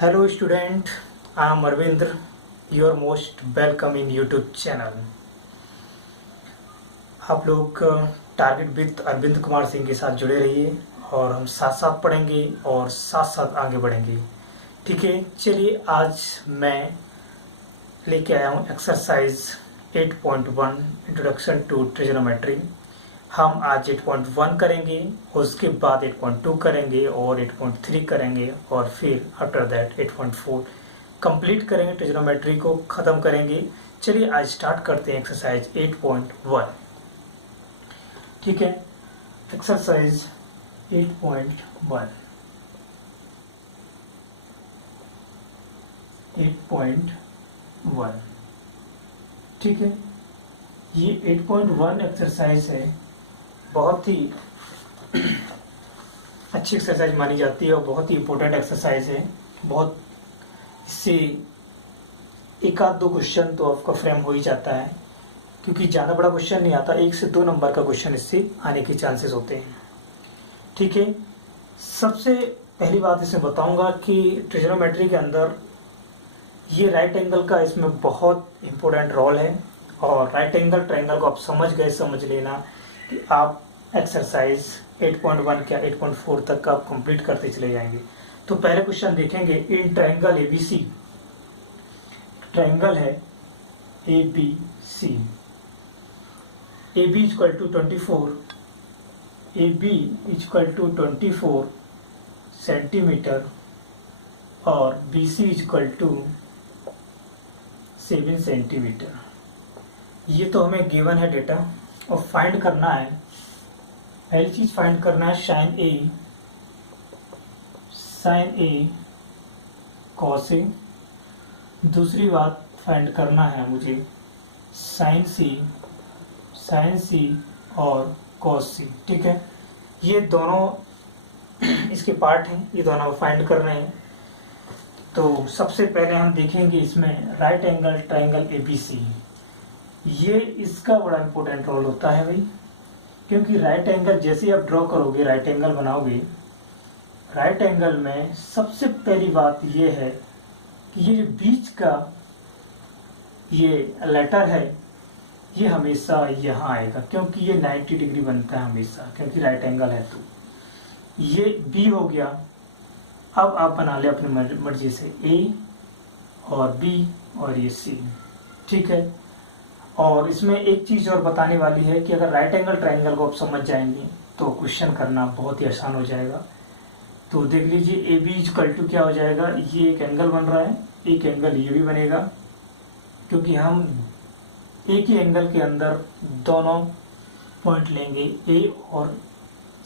Hello student, I am Arvind, your most welcome in YouTube channel. आप लोग target with Arvind Kumar Singh के साथ जुड़े रहिए और हम साथ साथ पढ़ेंगे और साथ साथ आगे बढ़ेंगे। ठीक है, चलिए आज मैं लेके आया हूँ एक्सरसाइज 8.1 इंट्रोडक्शन टू ट्रिग्नोमेट्री। हम आज 8.1 करेंगे, उसके बाद 8.2 करेंगे और 8.3 करेंगे और फिर आफ्टर दैट 8.4 कंप्लीट करेंगे, ट्रिग्नोमेट्री को ख़त्म करेंगे। चलिए आज स्टार्ट करते हैं एक्सरसाइज 8.1। ठीक है, एक्सरसाइज 8.1 8.1। ठीक है, ये 8.1 एक्सरसाइज है, बहुत ही अच्छी एक्सरसाइज मानी जाती है और बहुत ही इम्पोर्टेंट एक्सरसाइज है। बहुत इससे एक आध दो क्वेश्चन तो आपका फ्रेम हो ही जाता है, क्योंकि ज़्यादा बड़ा क्वेश्चन नहीं आता, 1 से 2 नंबर का क्वेश्चन इससे आने के चांसेस होते हैं। ठीक है, सबसे पहली बात इसमें बताऊंगा कि ट्रिग्नोमेट्री के अंदर ये राइट एंगल का इसमें बहुत इम्पोर्टेंट रोल है। और राइट एंगल ट्रायंगल को आप समझ गए, समझ लेना कि आप एक्सरसाइज 8.1 क्या 8.4 तक आप कंप्लीट करते चले जाएंगे। तो पहले क्वेश्चन देखेंगे, इन ट्रायंगल एबीसी, ट्रायंगल है ABC, AB equal to 24, AB equal to 24 centimetre और BC इक्वल टू 7 सेंटीमीटर। ये तो हमें गिवन है डेटा, और फाइंड करना है, पहली चीज फाइंड करना है साइन ए कॉस ए। दूसरी बात फाइंड करना है मुझे साइन सी और कॉस सी। ठीक है, ये दोनों इसके पार्ट हैं, ये दोनों फाइंड कर रहे हैं। तो सबसे पहले हम देखेंगे इसमें राइट एंगल ट्रायंगल एबीसी। ये इसका बड़ा इंपॉर्टेंट रोल होता है भाई, क्योंकि राइट एंगल जैसे ही आप ड्रॉ करोगे, राइट एंगल बनाओगे, राइट एंगल में सबसे पहली बात ये है कि ये जो बीच का ये लेटर है ये हमेशा यहाँ आएगा, क्योंकि ये 90 डिग्री बनता है हमेशा, क्योंकि राइट एंगल है। तो ये बी हो गया। अब आप बना ले अपनी मर्जी से ए और बी और ये सी। ठीक है, और इसमें एक चीज और बताने वाली है कि अगर राइट एंगल ट्रायंगल को आप समझ जाएंगे तो क्वेश्चन करना बहुत ही आसान हो जाएगा। तो देख लीजिए, ए बी इक्वल टू क्या हो जाएगा, ये एक एंगल बन रहा है, एक एंगल ये भी बनेगा, क्योंकि हम एक ही एंगल के अंदर दोनों पॉइंट लेंगे ए और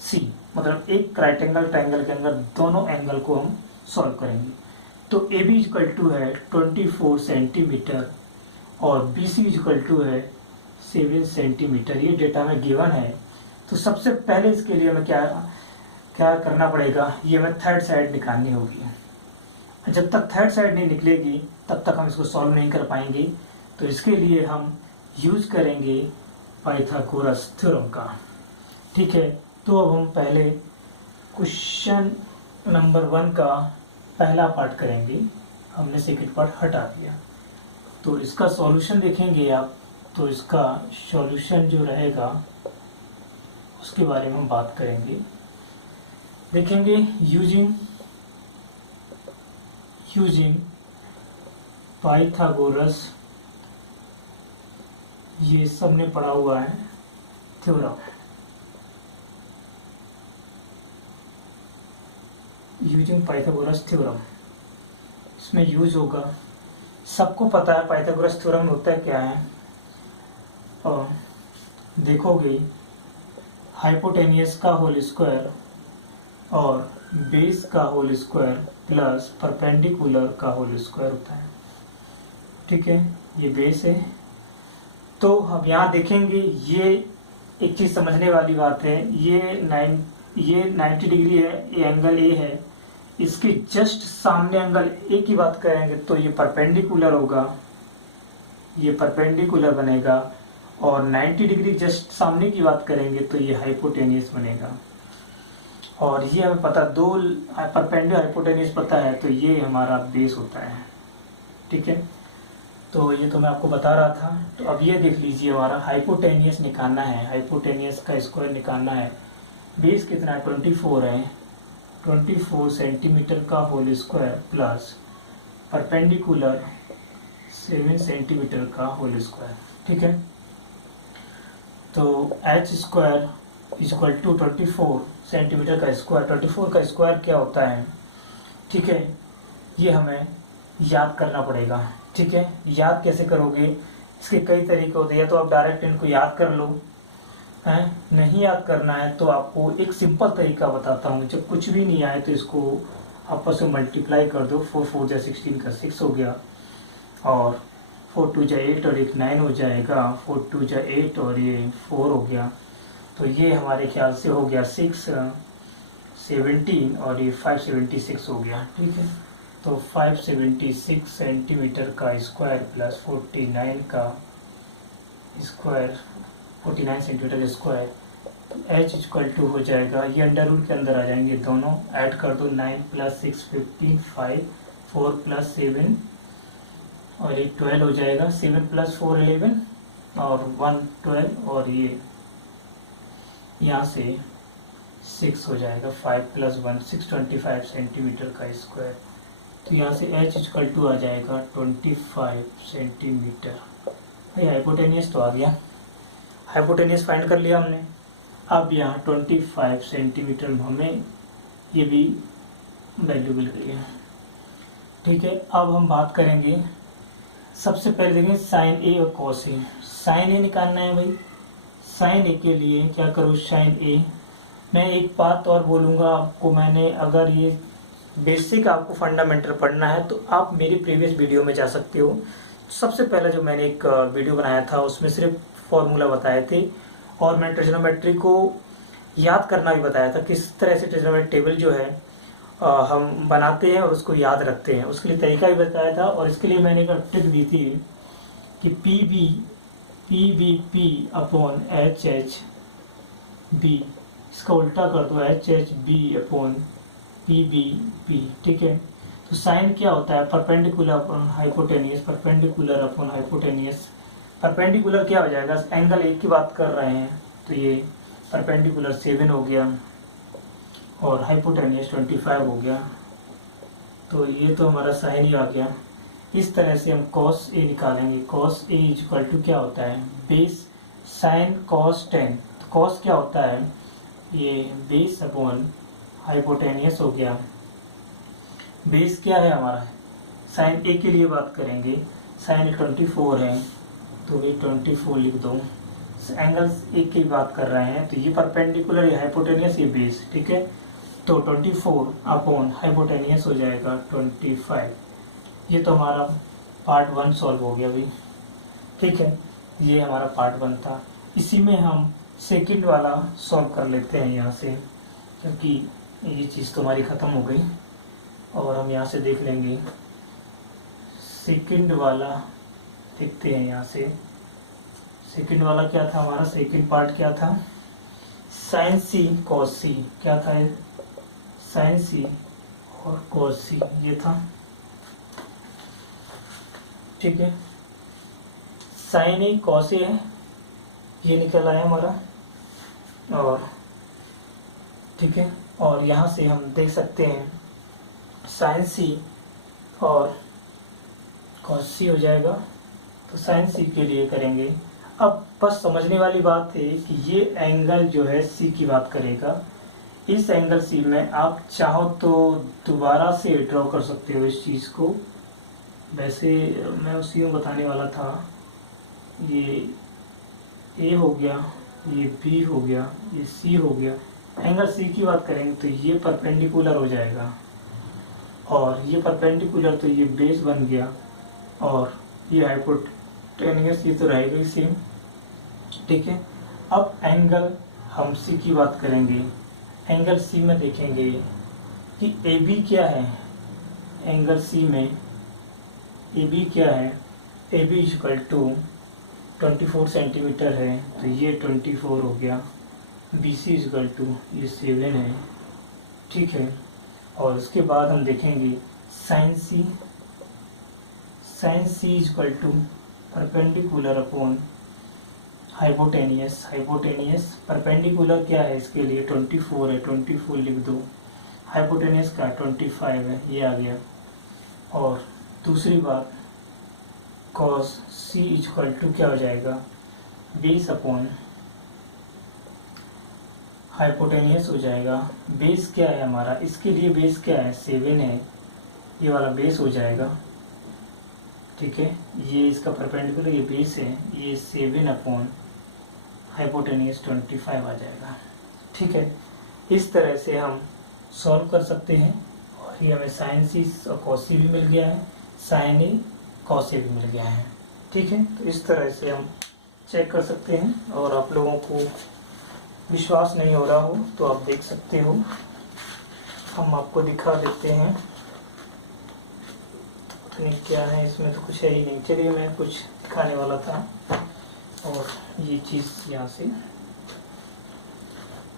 सी, मतलब एक राइट एंगल ट्रायंगल के अंदर दोनों एंगल को हम सॉल्व करेंगे। तो ए बी इक्वल टू है 24 सेंटीमीटर और BC इक्वल टू है 7 सेंटीमीटर। ये डेटा में गिवन है। तो सबसे पहले इसके लिए हमें क्या करना पड़ेगा, ये हमें थर्ड साइड निकालनी होगी। जब तक थर्ड साइड नहीं निकलेगी तब तक हम इसको सॉल्व नहीं कर पाएंगे। तो इसके लिए हम यूज करेंगे पाइथागोरस थ्योरम का। ठीक है, तो अब हम पहले क्वेश्चन नंबर 1 का पहला पार्ट करेंगे, हमने सेकंड पार्ट हटा दिया। तो इसका सॉल्यूशन देखेंगे आप, तो इसका सॉल्यूशन जो रहेगा उसके बारे में हम बात करेंगे। देखेंगे यूजिंग पाइथागोरस, ये सबने पढ़ा हुआ है, थ्योरम, यूजिंग पाइथागोरस थ्योरम, इसमें यूज होगा। सबको पता है पाइथागोरस थ्योरम होता है क्या है, और देखोगे हाइपोटेनियस का होल स्क्वायर और बेस का होल स्क्वायर प्लस परपेंडिकुलर का होल स्क्वायर होता है। ठीक है, ये बेस है। तो हम यहाँ देखेंगे, ये एक चीज समझने वाली बात है, ये 90 डिग्री है, ये एंगल ए है, इसके जस्ट सामने एंगल ए की बात करेंगे तो ये परपेंडिकुलर होगा, ये परपेंडिकुलर बनेगा, और 90 डिग्री जस्ट सामने की बात करेंगे तो ये हाइपोटेनियस बनेगा। और ये हमें पता, दो परपेंडिकुलर हाइपोटेन्यूज पता है, तो ये हमारा बेस होता है। ठीक है, तो ये तो मैं आपको बता रहा था। तो अब ये देख लीजिए, हमारा हाइपोटेनियस निकालना है, हाइपोटेनियस का स्क्वायर निकालना है। बेस कितना है, 24 है, 24 सेंटीमीटर का whole square plus perpendicular 7 centimetre का होल स्क्वायर। ठीक है, तो H square equal to 24 centimetre का स्क्वायर। 24 का स्क्वायर क्या होता है, ठीक है, ये हमें याद करना पड़ेगा। ठीक है, याद कैसे करोगे, इसके कई तरीके होते हैं। या तो आप डायरेक्ट इनको याद कर लो, है नहीं याद करना है तो आपको एक सिंपल तरीका बताता हूँ। जब कुछ भी नहीं आए तो इसको आपस में मल्टीप्लाई कर दो। 4 4 जा 16 का 6 हो गया, और 4 2 जा 8 और एक 9 हो जाएगा, 4 2 जा 8 और ये 4 हो गया। तो ये हमारे ख्याल से हो गया 6 17 और ये 576 हो गया। ठीक है, तो 576 सेंटीमीटर का स्क्वायर प्लस 49 का स्क्वायर, 49 सेंटीमीटर का स्क्वायर, तो एच इक्वल टू हो जाएगा, ये अंडर रूट के अंदर आ जाएंगे दोनों, ऐड कर दो। 9 + 6 15, 5 4 + 7 और ये 12 हो जाएगा। 7 + 4 11 और 1 12 और ये यहाँ से 6 हो जाएगा। 5 + 1 6 25 सेंटीमीटर का स्क्वायर। तो यहाँ से एच इक्वल टू आ जाएगा 25 सेंटीमीटर। भाई हाइपोटेनियस तो आ गया, हाइपोटेनियस फाइंड कर लिया हमने। अब यहाँ 25 सेंटीमीटर हमें ये भी वैल्यू मिल गई है। ठीक है, अब हम बात करेंगे, सबसे पहले देखेंगे साइन ए और कॉस ए। साइन ए निकालना है भाई। साइन ए के लिए क्या करो, साइन ए, मैं एक बात और बोलूँगा आपको, मैंने अगर ये बेसिक आपको फंडामेंटल पढ़ना है तो आप मेरी प्रीवियस वीडियो में जा सकते हो। सबसे पहले जो मैंने एक वीडियो बनाया था उसमें सिर्फ फॉर्मूला बताए थे, और मैंने ट्रिग्नोमेट्री को याद करना भी बताया था, किस तरह से ट्रिग्नोमेट्री टेबल जो है हम बनाते हैं और उसको याद रखते हैं, उसके लिए तरीका भी बताया था। और इसके लिए मैंने एक ट्रिक दी थी कि P upon H H B, इसका उल्टा कर दो, H H B upon P. ठीक है, तो साइन क्या होता है, perpendicular upon hypotenuse, perpendicular upon hypotenuse. Perpendicular क्या हो जाएगा, एंगल एक की बात कर रहे हैं तो ये परपेंडिकुलर 7 हो गया और हाइपोटेनियस 25 हो गया। तो ये तो हमारा साइन ही आ गया। इस तरह से हम कॉस ए निकालेंगे। कॉस ए इक्वल टू क्या होता है, बेस साइन कॉस 10। तो कॉस क्या होता है, ये बेस अपॉन हाइपोटेनियस हो गया। बेस क्या है हमारा, साइन ए के लिए बात करेंगे, साइन 24 है तो ये 24 लिख दो। एंगल एक की बात कर रहे हैं तो ये परपेंडिकुलर, ये हाइपोटेनियस, ये बेस। ठीक है, तो 24 अपॉन हाइपोटेनियस हो जाएगा 25। ये तो हमारा पार्ट 1 सॉल्व हो गया भाई। ठीक है, ये हमारा पार्ट 1 था। इसी में हम सेकंड वाला सॉल्व कर लेते हैं यहाँ से, क्योंकि ये चीज़ तो हमारी ख़त्म हो गई। और हम यहाँ से देख लेंगे सेकंड वाला, देखते हैं यहाँ से सेकंड वाला क्या था हमारा। सेकंड पार्ट क्या था, साइन सी कॉस सी। क्या था, साइन सी और कॉस सी, ये था। ठीक है, साइन ए कॉस ए है, ये निकल आया हमारा। और ठीक है, और यहाँ से हम देख सकते हैं साइन सी और कॉस सी हो जाएगा। तो साइन सी के लिए करेंगे। अब बस समझने वाली बात है कि ये एंगल जो है सी की बात करेगा। इस एंगल सी में आप चाहो तो दोबारा से ड्रॉ कर सकते हो इस चीज़ को। वैसे मैं उसी में बताने वाला था। ये ए हो गया, ये बी हो गया, ये सी हो गया। एंगल सी की बात करेंगे तो ये परपेंडिकुलर हो जाएगा, और ये परपेंडिकुलर तो ये बेस बन गया, और ये हाइपोटेनियस, ये तो रहेगा ही सेम। ठीक है, अब एंगल हम सी की बात करेंगे। एंगल सी में देखेंगे कि ए बी क्या है। एंगल सी में ए बी क्या है, A B equal to 24 centimetre है तो ये 24 हो गया। बी सी इक्वल टू ये 7 है, ठीक है। और उसके बाद हम देखेंगे sine C equal to perpendicular upon hypotenuse perpendicular क्या है इसके लिए 24 है, 24 लिख दो, हाइपोटेनियस का 25 है, ये आ गया। और दूसरी बात कॉस सी इक्वल टू क्या हो जाएगा बेस अपॉन हाइपोटेनियस हो जाएगा। बेस क्या है हमारा, इसके लिए बेस क्या है 7 है, ये वाला बेस हो जाएगा, ठीक है। ये इसका परपेंडिकुलर ये बेस है, ये 7 अपॉन हाइपोटेनियस 25 आ जाएगा, ठीक है। इस तरह से हम सॉल्व कर सकते हैं। और ये हमें साइन सी और कॉस सी भी मिल गया है, साइन ए कॉस ए भी मिल गया है, ठीक है। तो इस तरह से हम चेक कर सकते हैं। और आप लोगों को विश्वास नहीं हो रहा हो तो आप देख सकते हो, हम आपको दिखा देते हैं। तो क्या है इसमें, तो कुछ है ही नहीं। चलिए मैं कुछ दिखाने वाला था और ये चीज़ यहाँ से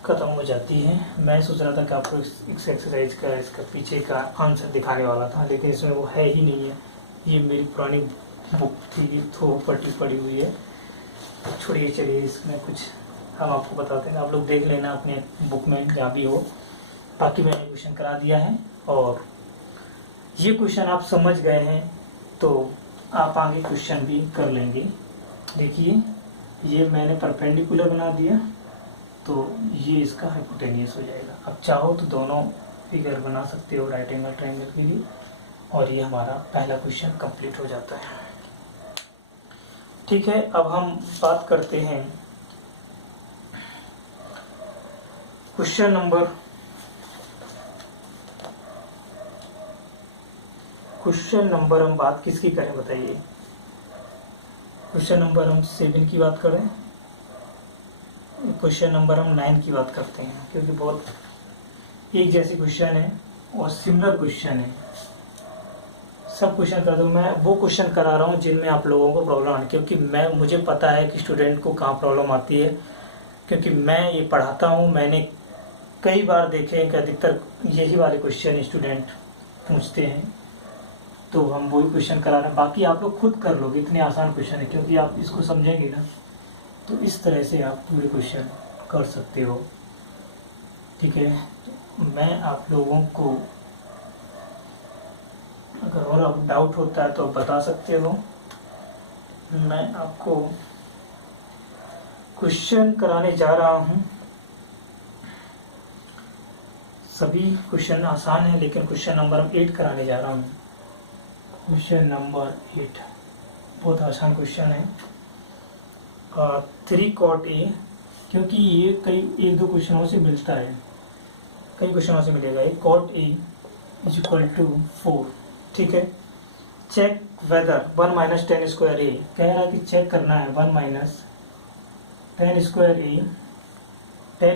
ख़त्म हो जाती है। मैं सोच रहा था कि आपको इस एक्सरसाइज का इसका पीछे का आंसर दिखाने वाला था, लेकिन इसमें वो है ही नहीं है। ये मेरी पुरानी बुक थी तो पड़ी हुई है, छोड़िए। चलिए इसमें कुछ हम आपको बताते हैं, आप लोग देख लेना अपने बुक में जहाँ भी हो। बाकी मैंने क्वेश्चन करा दिया है और ये क्वेश्चन आप समझ गए हैं तो आप आगे क्वेश्चन भी कर लेंगे। देखिए ये मैंने परपेंडिकुलर बना दिया तो ये इसका हाइपोटेनियस हो जाएगा। अब चाहो तो दोनों फिगर बना सकते हो राइट एंगल ट्रायंगल के लिए, और ये हमारा पहला क्वेश्चन कंप्लीट हो जाता है, ठीक है। अब हम बात करते हैं क्वेश्चन नंबर हम बात किसकी करें बताइए। क्वेश्चन नंबर हम 7 की बात करें, क्वेश्चन नंबर हम 9 की बात करते हैं, क्योंकि बहुत एक जैसे क्वेश्चन है और सिमिलर क्वेश्चन है। सब क्वेश्चन कर दो, मैं वो क्वेश्चन करा रहा हूँ जिनमें आप लोगों को प्रॉब्लम आती है, क्योंकि मुझे पता है कि स्टूडेंट को कहाँ प्रॉब्लम आती है, क्योंकि मैं ये पढ़ाता हूँ। मैंने कई बार देखे हैं कि अधिकतर यही वाले क्वेश्चन स्टूडेंट पूछते हैं, तो हम वही क्वेश्चन करा रहे हैं। बाकी आप लोग खुद कर लोगे, इतने आसान क्वेश्चन है, क्योंकि आप इसको समझेंगे ना तो इस तरह से आप पूरे क्वेश्चन कर सकते हो, ठीक है। मैं आप लोगों को अगर और अब डाउट होता है तो बता सकते हो। मैं आपको क्वेश्चन कराने जा रहा हूँ, सभी क्वेश्चन आसान है, लेकिन क्वेश्चन नंबर 8 कराने जा रहा हूँ। क्वेश्चन नंबर 8 बहुत आसान क्वेश्चन है। 3 cot A, क्योंकि ये कई 1-2 क्वेश्चनों से मिलता है, कई क्वेश्चनों से मिलेगा। ये cot A is equal to 4, ठीक है। Check whether 1 minus tan square a, कह रहा है कि चेक करना है 1 minus tan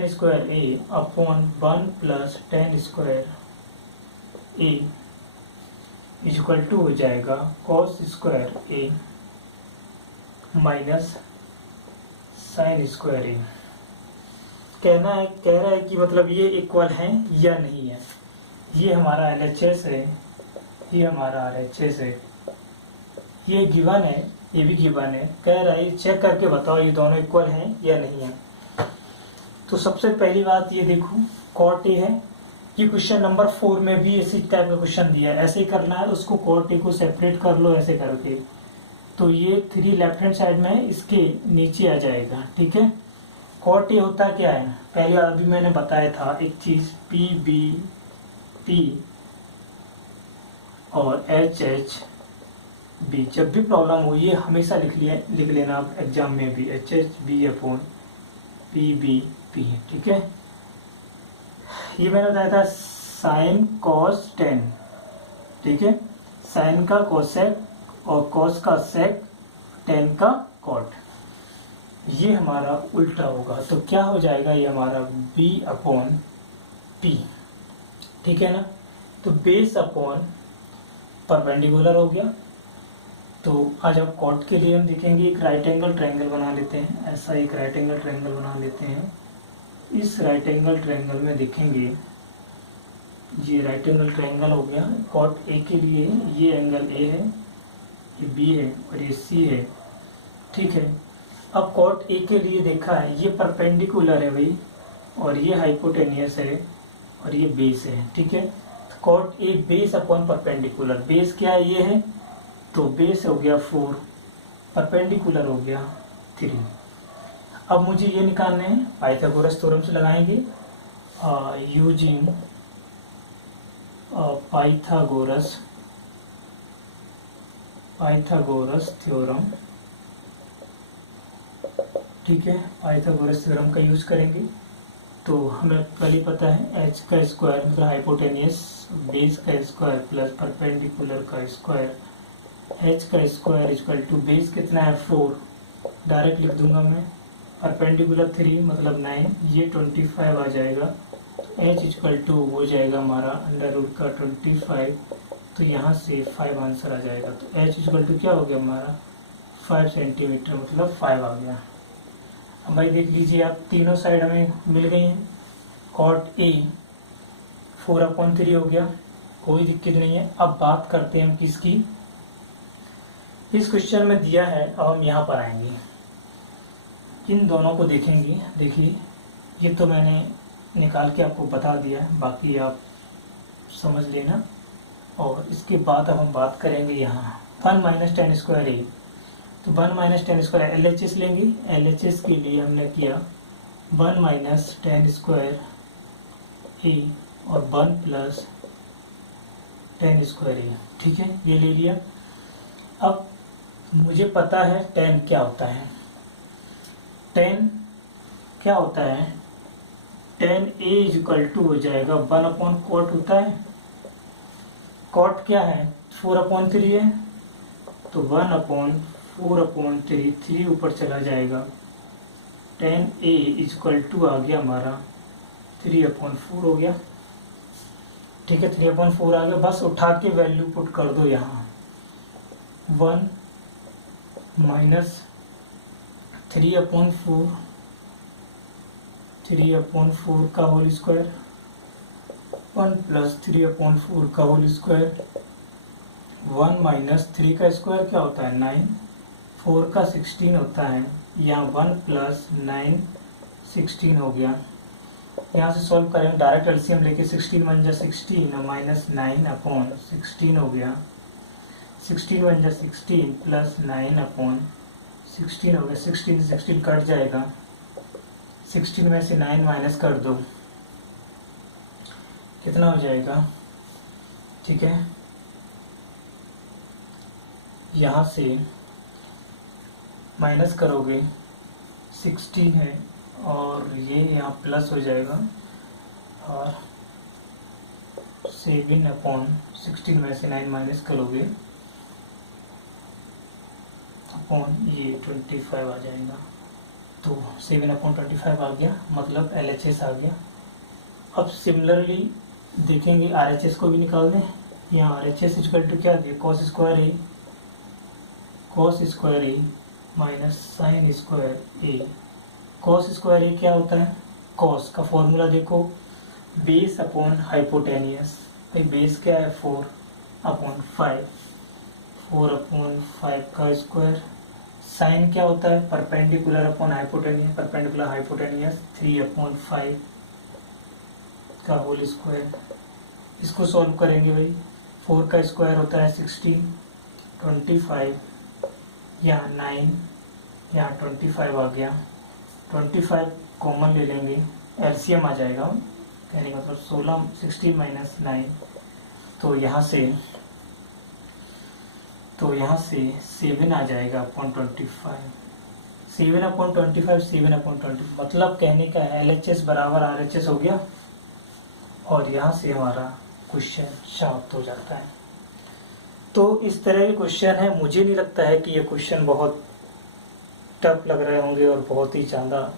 square a upon 1 plus tan square a is equal to हो जाएगा cos square a minus sine square a. कह रहा है कि मतलब ये इक्वल है या नहीं है। ये हमारा LHS है, ये हमारा RHS है, ये गिवन है, ये भी गिवन है। कह रहा है चेक करके बताओ ये दोनों इक्वल हैं या नहीं है। तो सबसे पहली बात ये देखो कॉट ए है, ये क्वेश्चन नंबर 4 में भी इसी टाइप का क्वेश्चन दिया है, ऐसे ही करना है। उसको कॉट ए को सेपरेट कर लो ऐसे करके, तो ये 3 लेफ्ट हैंड साइड में इसके नीचे आ जाएगा, ठीक है। कॉट ए होता क्या है, पहले अभी मैंने बताया था एक चीज, PBT और HHB। जब भी प्रॉब्लम हो ये हमेशा लिख लेना आप एग्जाम में भी, HHB अपॉन PBP, ठीक है। ये मैंने बताया था साइन कॉस टेन, ठीक है। साइन का कोसेक और कॉस का सेक, टेन का कॉट, ये हमारा उल्टा होगा। तो क्या हो जाएगा, ये हमारा B अपॉन P, ठीक है ना। तो बेस अपॉन परपेंडिकुलर हो गया। तो आज हम कॉट के लिए हम देखेंगे एक राइट एंगल ट्रायंगल बना लेते हैं। ऐसा एक राइट एंगल ट्रायंगल बना लेते हैं। इस राइट एंगल ट्रायंगल में देखेंगे ये राइट एंगल ट्रायंगल हो गया। कॉट ए के लिए ये एंगल ए है, ये बी है और ये सी है, ठीक है। अब कॉट ए के लिए देखा है, ये परपेंडिकुलर है भाई, और ये हाइपोटेनियस है और ये बेस है, ठीक है। Cot A base upon perpendicular, base क्या है, ये है, तो बेस हो गया 4, परपेंडिकुलर हो गया 3। अब मुझे ये निकालने हैं, पाइथागोरस थ्योरम से लगाएंगे, यूजिंग पाइथागोरस थ्योरम, ठीक है। पाइथागोरस थ्योरम का यूज करेंगे। तो हमें पहले पता है एच का स्क्वायर मतलब हाइपोटेनियस बेस का स्क्वायर प्लस परपेंडिकुलर का स्क्वायर, एच का स्क्वायर इक्वल टू बेस कितना है 4, डायरेक्ट लिख दूंगा मैं, परपेंडिकुलर 3 मतलब 9, ये 25 आ जाएगा। एच इक्वल टू हो जाएगा हमारा अंडर रूट का 25, तो यहाँ से 5 आंसर आ जाएगा। तो एच इक्वल टू क्या हो गया हमारा 5 सेंटीमीटर, मतलब 5 आ गया। अब भाई देख लीजिए आप, तीनों साइड हमें मिल गई हैं। कॉट ए 4/3 हो गया, कोई दिक्कत नहीं है। अब बात करते हैं हम किसकी, इस क्वेश्चन में दिया है, अब हम यहाँ पर आएंगे, इन दोनों को देखेंगे। देखिए ये तो मैंने निकाल के आपको बता दिया है, बाकी आप समझ लेना। और इसके बाद अब हम बात करेंगे यहाँ 1 - tan स्क्वायर ए, तो 1 - tan स्क्वायर LHS लेंगे। LHS के लिए हमने किया 1 - tan स्क्वायर ए और 1 + tan स्क्वायर ए, ठीक है, ये ले लिया। अब मुझे पता है tan क्या होता है, tan क्या होता है, tan A = हो जाएगा 1/cot होता है, cot क्या है 4/3 है, तो 1/4/3, 3 ऊपर चला जाएगा, tan A = आ गया हमारा 3/4 हो गया, ठीक है, 3/4 आ गया। बस उठा के वैल्यू पुट कर दो यहाँ, 1 - 3/4 का होल स्क्वायर, 1 + 3/4 का होल स्क्वायर, 1 - 3 का स्क्वायर क्या होता है 9, 4 का 16 होता है, यहाँ 1 + 9 16 हो गया। यहाँ से सॉल्व करेंगे डायरेक्ट एलसीएम लेके, 16 × 16 और -9/16 हो गया, 16 × 16 + 9/16 हो गया, 16 से 16 कट जाएगा, 16 में से 9 माइनस कर दो, कितना हो जाएगा, ठीक है। यहाँ से माइनस करोगे 16 है और ये यहाँ प्लस हो जाएगा, और 7/16 में से 9 माइनस करोगे अपॉन ये 25 आ जाएगा, तो 7/25 आ गया, मतलब LHS आ गया। अब सिमिलरली देखेंगे RHS को भी निकाल दें। यहाँ RHS = क्या दिया, cos square a minus sine square A. cos square ए क्या होता है, cos का फॉर्मूला देखो, बेस अपॉन हाइपोटेनियस, भाई बेस क्या है 4/5, 4/5 का स्क्वायर। साइन क्या होता है, perpendicular upon hypotenuse, perpendicular hypotenuse 3/5 का होल स्क्वायर। इसको सॉल्व करेंगे भाई, 4 का स्क्वायर होता है 16, 25, यहाँ 9, यहाँ 25 आ गया, 25 कॉमन ले लेंगे, LCM आ जाएगा, यानी मतलब 16 - 9, तो यहाँ से 7 आ जाएगा अपॉन 25, 7/25, 7/20, मतलब कहने का है LHS बराबर RHS हो गया, और यहाँ से हमारा क्वेश्चन समाप्त हो जाता है। तो इस तरह के क्वेश्चन है, मुझे नहीं लगता है कि ये क्वेश्चन बहुत टफ लग रहे होंगे और बहुत ही ज़्यादा।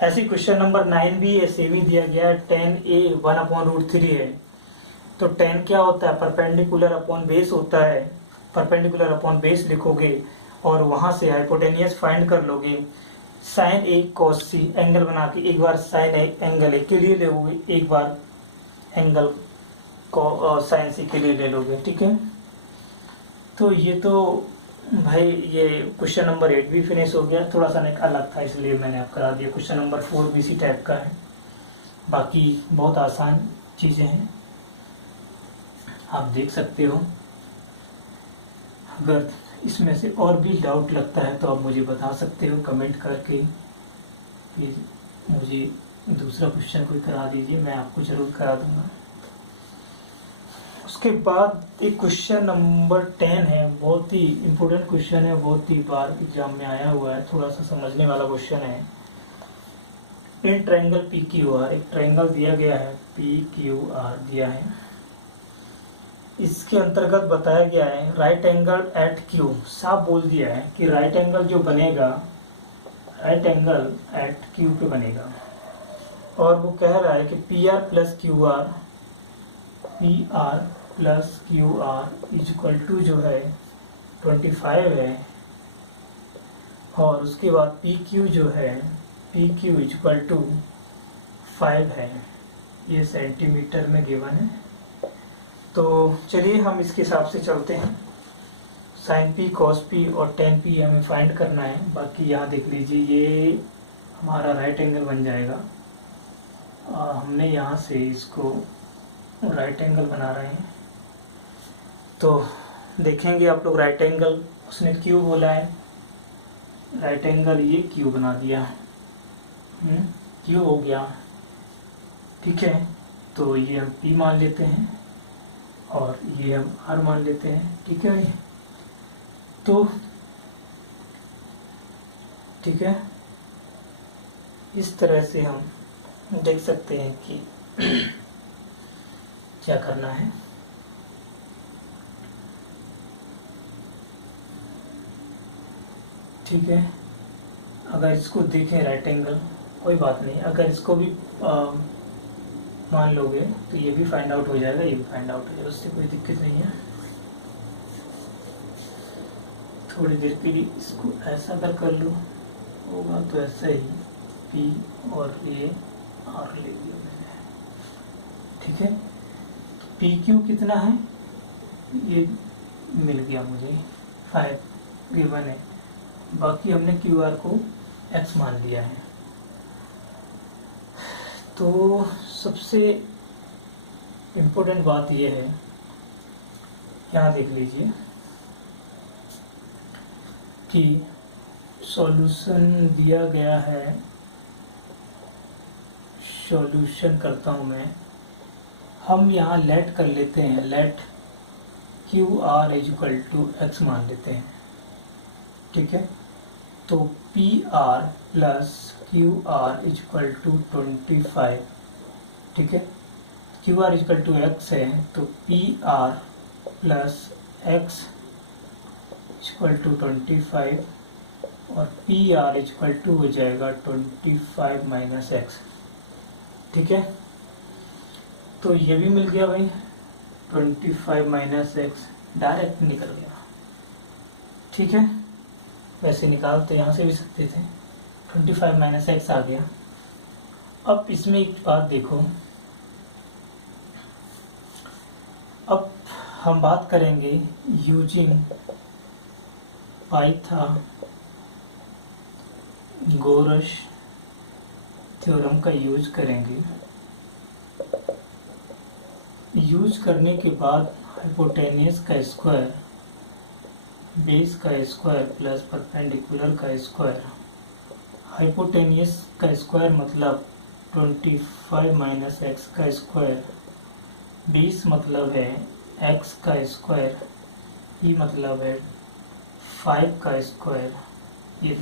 ऐसी क्वेश्चन नंबर 9 भी ऐसे भी दिया गया है, tan A 1/√3 है, तो tan क्या होता है, परपेंडिकुलर अपॉन बेस होता है, परपेंडिकुलर अपॉन बेस लिखोगे और वहाँ से हाइपोटेनियस फाइंड कर लोगे, साइन ए cos C एंगल बना के एक बार साइन ए एंगल ए के लिए लोगे, एक बार एंगल साइन सी के लिए ले लोगे, ठीक है। तो ये तो भाई ये क्वेश्चन नंबर 8 भी फिनिश हो गया। थोड़ा सा अलग था इसलिए मैंने आप करा दिया। क्वेश्चन नंबर 4 भी इसी टाइप का है, बाकी बहुत आसान चीज़ें हैं, आप देख सकते हो। अगर इसमें से और भी डाउट लगता है तो आप मुझे बता सकते हो कमेंट करके, फिर मुझे दूसरा क्वेश्चन कोई करा दीजिए, मैं आपको ज़रूर करा दूंगा। उसके बाद एक क्वेश्चन नंबर 10 है, बहुत ही इम्पोर्टेंट क्वेश्चन है, बहुत ही बार एग्जाम में आया हुआ है, थोड़ा सा समझने वाला क्वेश्चन है। In triangle P Q R, एक ट्रायंगल दिया गया है पी क्यू आर दिया है, इसके अंतर्गत बताया गया है राइट एंगल एट क्यू। साफ बोल दिया है कि राइट एंगल जो बनेगा, राइट एंगल एट क्यू पे बनेगा, और वो कह रहा है कि P R plus Q R, P R plus Q R is equal to जो है 25 है, और उसके बाद पी क्यू जो है P Q is equal to 5 है। ये सेंटीमीटर में गिवन है। तो चलिए हम इसके हिसाब से चलते हैं। साइन पी, कॉस पी और टेन पी हमें फाइंड करना है। बाकी यहाँ देख लीजिए, ये हमारा राइट एंगल बन जाएगा। हमने यहाँ से इसको राइट एंगल बना रहे हैं, तो देखेंगे आप लोग राइट एंगल, उसने क्यू बोला है, राइट एंगल ये क्यू बना दिया, क्यू हो गया, ठीक है। तो ये हम पी मान लेते हैं और ये हम आर मान लेते हैं, ठीक है। तो ठीक है, इस तरह से हम देख सकते हैं कि क्या करना है। ठीक है, अगर इसको देखें राइट एंगल, कोई बात नहीं, अगर इसको भी मान लोगे तो ये भी फाइंड आउट हो जाएगा, ये भी फाइंड आउट हो जाएगा, उससे कोई दिक्कत नहीं है। थोड़ी देर के लिए इसको ऐसा अगर कर लो होगा तो ऐसा ही पी और ये आर ले लिया मैंने, ठीक है। पी क्यू कितना है ये मिल गया मुझे, 5 गिवन है। बाकी हमने क्यू आर को एक्स मान लिया है। तो सबसे इम्पोर्टेंट बात यह है, यहाँ देख लीजिए कि सॉल्यूशन दिया गया है। सॉल्यूशन करता हूँ मैं, हम यहाँ लेट कर लेते हैं, let Q R is equal to x मान लेते हैं, ठीक है। तो P R plus Q R is equal to 25, ठीक है। Q R is equal to x है, तो P R plus x equal to 25 और पी आर इक्वल टू हो जाएगा 25 माइनस एक्स, ठीक है। तो ये भी मिल गया भाई, 25 माइनस एक्स डायरेक्ट निकल गया, ठीक है। वैसे निकाल तो यहाँ से भी सकते थे, 25 माइनस एक्स आ गया। अब इसमें एक बात देखो, अब हम बात करेंगे यूजिंग पाइथागोरस थ्योरम का यूज करेंगे। यूज करने के बाद हाइपोटेनियस का स्क्वायर, बेस का स्क्वायर प्लस परपेंडिकुलर का स्क्वायर। हाइपोटेनियस का स्क्वायर मतलब 25 माइनस एक्स का स्क्वायर, बेस मतलब है एक्स का स्क्वायर, ई मतलब है 5 का स्क्वायर, ये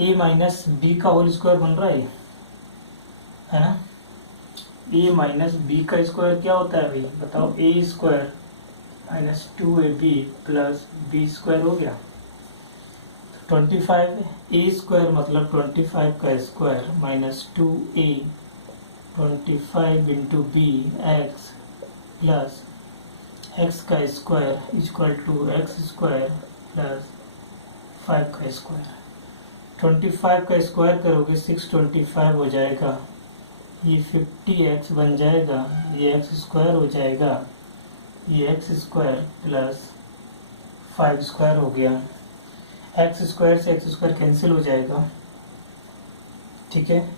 ए माइनस बी का होल स्क्वायर बन रहा है ना। ए माइनस बी का स्क्वायर क्या होता है भाई बताओ, a square minus 2ab plus b square हो गया। 25 ए स्क्वायर मतलब 25 का square minus 2a 25 into b x plus x का square equal to x square plus 5 का स्क्वायर। 25 का स्क्वायर करोगे 625 हो जाएगा, ये 50x बन जाएगा, ये एक्स स्क्वायर हो जाएगा, ये एक्स स्क्वायर प्लस 5 स्क्वायर हो गया, एक्स स्क्वायर से एक्स स्क्वायर कैंसिल हो जाएगा, ठीक है।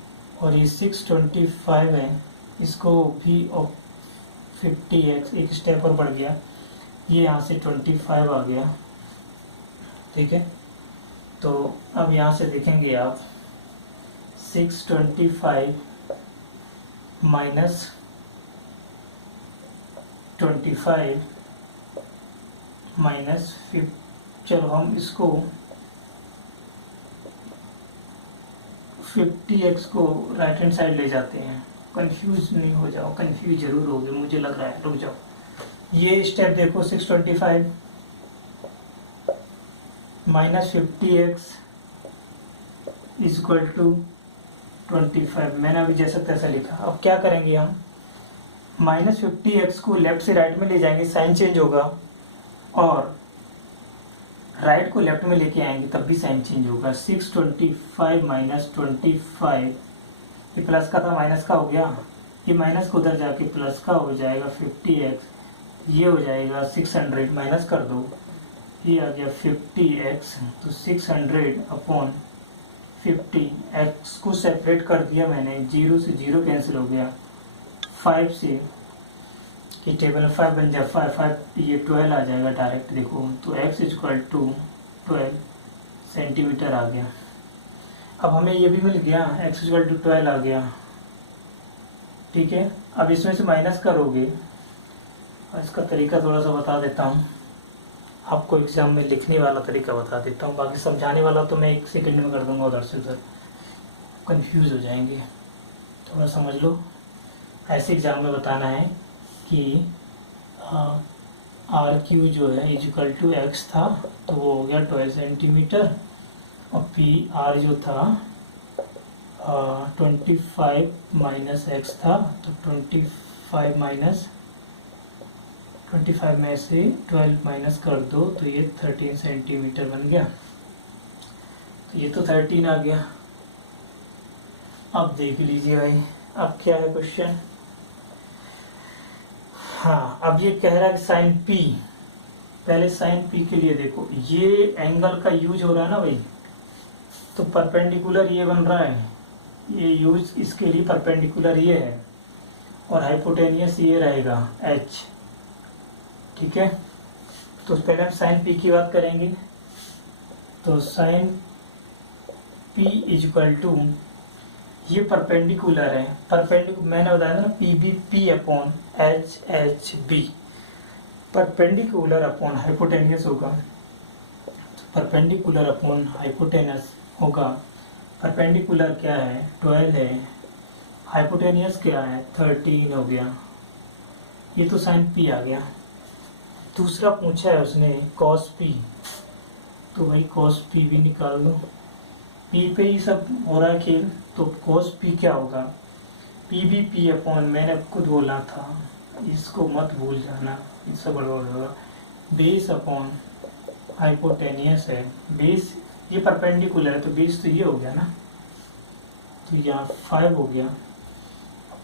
और ये 625 है, इसको भी 50x एक स्टेप और बढ़ गया, ये यहाँ से 25 आ गया, ठीक है। तो अब यहाँ से देखेंगे आप 625 माइनस 25 माइनस 50, चलो हम इसको 50x को राइट हैंड साइड ले जाते हैं, कंफ्यूज नहीं हो जाओ, कंफ्यूज जरूर होगे मुझे लग रहा है, रुक जाओ। ये स्टेप देखो 625 minus 50x is equal to 25, मैंने अभी जैसा तैसा लिखा। अब क्या करेंगे हम, माइनस 50x को लेफ्ट से राइट में ले जाएंगे, साइन चेंज होगा, और राइट को लेफ्ट में लेके आएंगे तब भी साइन चेंज होगा। 625 माइनस 25, ये प्लस का था माइनस का हो गया, ये माइनस को उधर जाके प्लस का हो जाएगा 50x, ये हो जाएगा 600, माइनस कर दो, ये आ गया 50x, तो 600 अपॉन 50, x को सेपरेट कर दिया मैंने, 0 से 0 कैंसिल हो गया, 5 से ये टेबल में 5 बन जाए, 5 ये 12 आ जाएगा डायरेक्ट, देखो तो x इक्वल टू 12 सेंटीमीटर आ गया। अब हमें ये भी मिल गया, x इक्वल टू 12 आ गया, ठीक है। अब इसमें से माइनस करोगे, इसका तरीका थोड़ा सा बता देता हूँ आपको, एग्जाम में लिखने वाला तरीका बता देता हूँ, बाकी समझाने वाला तो मैं 1 सेकंड में कर दूंगा, उधर से उधर कंफ्यूज हो जाएंगे, थोड़ा समझ लो। ऐसे एग्जाम में बताना है कि आर क्यू जो है इजिकल टू एक्स था, तो वो हो गया 12 सेंटीमीटर, और पी आर जो था 25 माइनस एक्स था, तो 25 माइनस 25 में से 12 माइनस कर दो, तो ये 13 सेंटीमीटर बन गया, तो ये तो 13 आ गया। अब देख लीजिए भाई, अब क्या है क्वेश्चन। हाँ, अब ये कह रहा है कि साइन पी, पहले साइन पी के लिए देखो, ये एंगल का यूज हो रहा है ना भाई, तो परपेंडिकुलर ये बन रहा है, ये यूज इसके लिए परपेंडिकुलर ये है, और हाइपोटेनियस ये रहेगा एच, ठीक है। तो पहले हम साइन पी की बात करेंगे, तो sine P is equal to, ये परपेंडिकुलर है, परपेंडिकुलर मैंने बताया ना, P B P upon H H B, perpendicular upon hypotenuse होगा, परपेंडिकुलर अपॉन हाइपोटेनस होगा। परपेंडिकुलर क्या है 12 है, हाइपोटेनियस क्या है 13 हो गया, ये तो साइन पी आ गया। दूसरा पूछा है उसने कॉस पी, तो भाई कॉस पी भी निकाल दो, पी पे ही सब हो रहा है खेल, तो कॉस पी क्या होगा, पी बी पी अपॉन, मैंने खुद बोला था इसको मत भूल जाना, इससे गड़बड़ होगा, बेस अपॉन हाइपोटेनियस है, बेस ये परपेंडिकुलर है तो बेस तो ये हो गया ना, तो यहाँ 5 हो गया,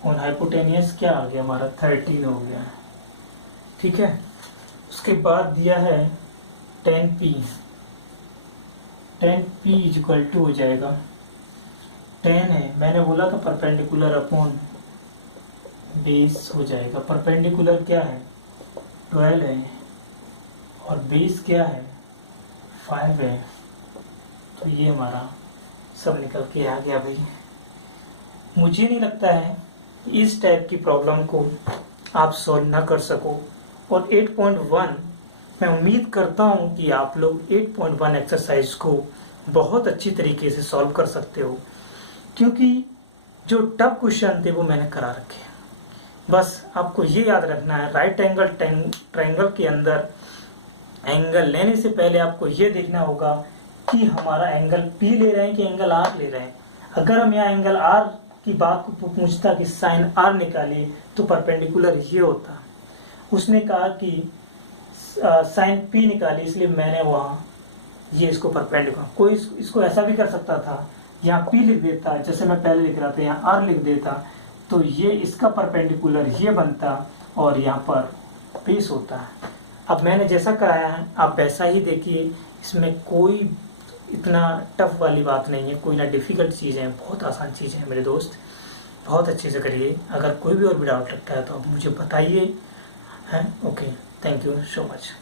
और हाइपोटेनियस क्या आ गया हमारा 13 हो गया, ठीक है। उसके बाद दिया है 10p, 10p is equal to हो जाएगा 10 है, मैंने बोला था परपेंडिकुलर अपॉन बेस हो जाएगा, परपेंडिकुलर क्या है 12 है, और बेस क्या है 5 है, तो ये हमारा सब निकल के आ गया भाई। मुझे नहीं लगता है इस टाइप की प्रॉब्लम को आप सॉल्व ना कर सको, और 8.1 मैं उम्मीद करता हूँ कि आप लोग 8.1 एक्सरसाइज को बहुत अच्छी तरीके से सॉल्व कर सकते हो, क्योंकि जो टफ क्वेश्चन थे वो मैंने करा रखे। बस आपको ये याद रखना है, राइट एंगल ट्रायंगल के अंदर एंगल लेने से पहले आपको ये देखना होगा कि हमारा एंगल P ले रहे हैं कि एंगल R ले रहे हैं। अगर हम यहाँ एंगल R की बात को पूछता कि साइन R निकालिए, तो परपेंडिकुलर ये होता। उसने कहा कि साइन P निकालिए, इसलिए मैंने वहाँ ये इसको परपेंडिकुलर, कोई इसको ऐसा भी कर सकता था, यहाँ P लिख देता, जैसे मैं पहले लिख रहा था यहाँ R लिख देता, तो ये इसका परपेंडिकुलर ये बनता और यहाँ पर बेस होता है। अब मैंने जैसा कराया है आप वैसा ही देखिए, इसमें कोई इतना टफ वाली बात नहीं है, कोई ना डिफ़िकल्ट चीज़ है, बहुत आसान चीज़ है मेरे दोस्त, बहुत अच्छे से करिए। अगर कोई भी और भी डाउट लगता है तो आप मुझे बताइए हैं। Okay, thank you so much.